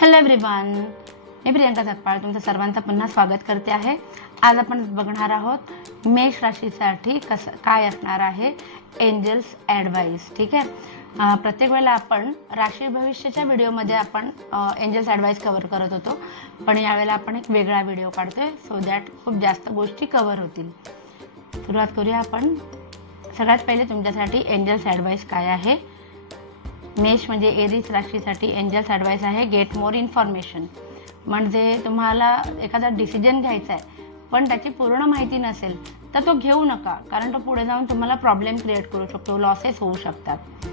Hello everyone, मी प्रियंका जगपाळ तुमचं सर्वांचं पुन्हा स्वागत करते आहे। आज आपण बघणार आहोत मेष राशीसाठी काय असणार आहे एंजल्स ॲडवाइस। ठीक आहे, प्रत्येक वेळेला आपण राशी भविष्याच्या व्हिडिओमध्ये आपण एंजल्स ॲडवाइस कव्हर करत होतो, पण यावेळेला आपण एक वेगळा व्हिडिओ काढतोय सो दॅट खूप जास्त गोष्टी कव्हर होतील। सुरुवात करूया आपण। सगळ्यात पहिले तुमच्यासाठी एंजल्स ॲडवाइस काय आहे। मेष म्हणजे एरीज राशीसाठी एंजल्स ॲडवाइस आहे गेट मोर इन्फॉर्मेशन। म्हणजे तुम्हाला एखादा डिसिजन घ्यायचा आहे पण त्याची पूर्ण माहिती नसेल तर तो घेऊ नका, कारण तो पुढे जाऊन तुम्हाला प्रॉब्लेम क्रिएट करू शकतो, लॉसेस होऊ शकतात।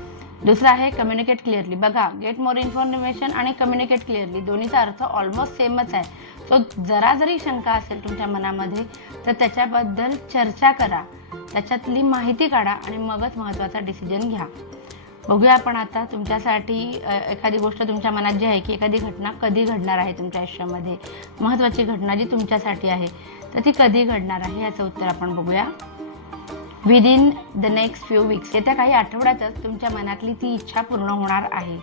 दुसरा आहे कम्युनिकेट क्लिअरली। बघा, गेट मोर इन्फॉर्मेशन आणि कम्युनिकेट क्लिअरली दोन्हीचा अर्थ ऑलमोस्ट सेमच आहे। सो जरा जरी शंका असेल तुमच्या मनामध्ये तर त्याच्याबद्दल चर्चा करा, त्याच्यातली माहिती काढा आणि मगच महत्त्वाचा डिसिजन घ्या। बघूया आपण आता तुमच्यासाठी एखादी गोष्ट तुमच्या मनात जी आहे की एखादी घटना कधी घडणार आहे तुमच्या आयुष्यामध्ये, महत्त्वाची घटना जी तुमच्यासाठी आहे तर ती कधी घडणार आहे याचं उत्तर आपण बघूया। Within the next few weeks, येत्या काही आठवड्यातच तुमच्या मनातली ती इच्छा पूर्ण होणार आहे।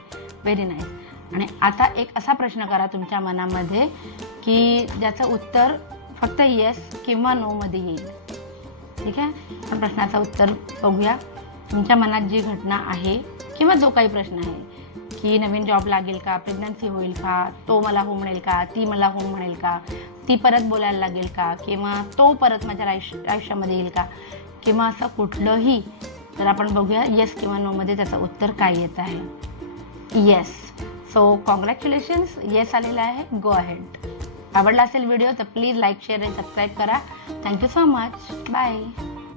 Very nice. आणि आता एक असा प्रश्न करा तुमच्या मनामध्ये की ज्याचं उत्तर फक्त येस किंवा नोमध्ये येईल। ठीक आहे, आपण प्रश्नाचं उत्तर बघूया। तुमच्या मनात जी घटना आहे किंवा जो काही प्रश्न आहे की नवीन जॉब लागेल का, प्रेग्नन्सी होईल का, तो मला हो म्हणेल का, ती मला हो म्हणेल का, ती परत बोलायला लागेल का, किंवा तो परत माझ्या आयुष्यामध्ये येईल का, किंवा असं कुठलंही, तर आपण बघूया येस किंवा नोमध्ये त्याचं उत्तर काय येत आहे। येस। सो कॉंग्रॅच्युलेशन्स, येस आलेलं आहे। Go ahead. आवडला असेल व्हिडिओ तर प्लीज लाईक, शेअर आणि सबस्क्राईब करा। Thank you so much. बाय।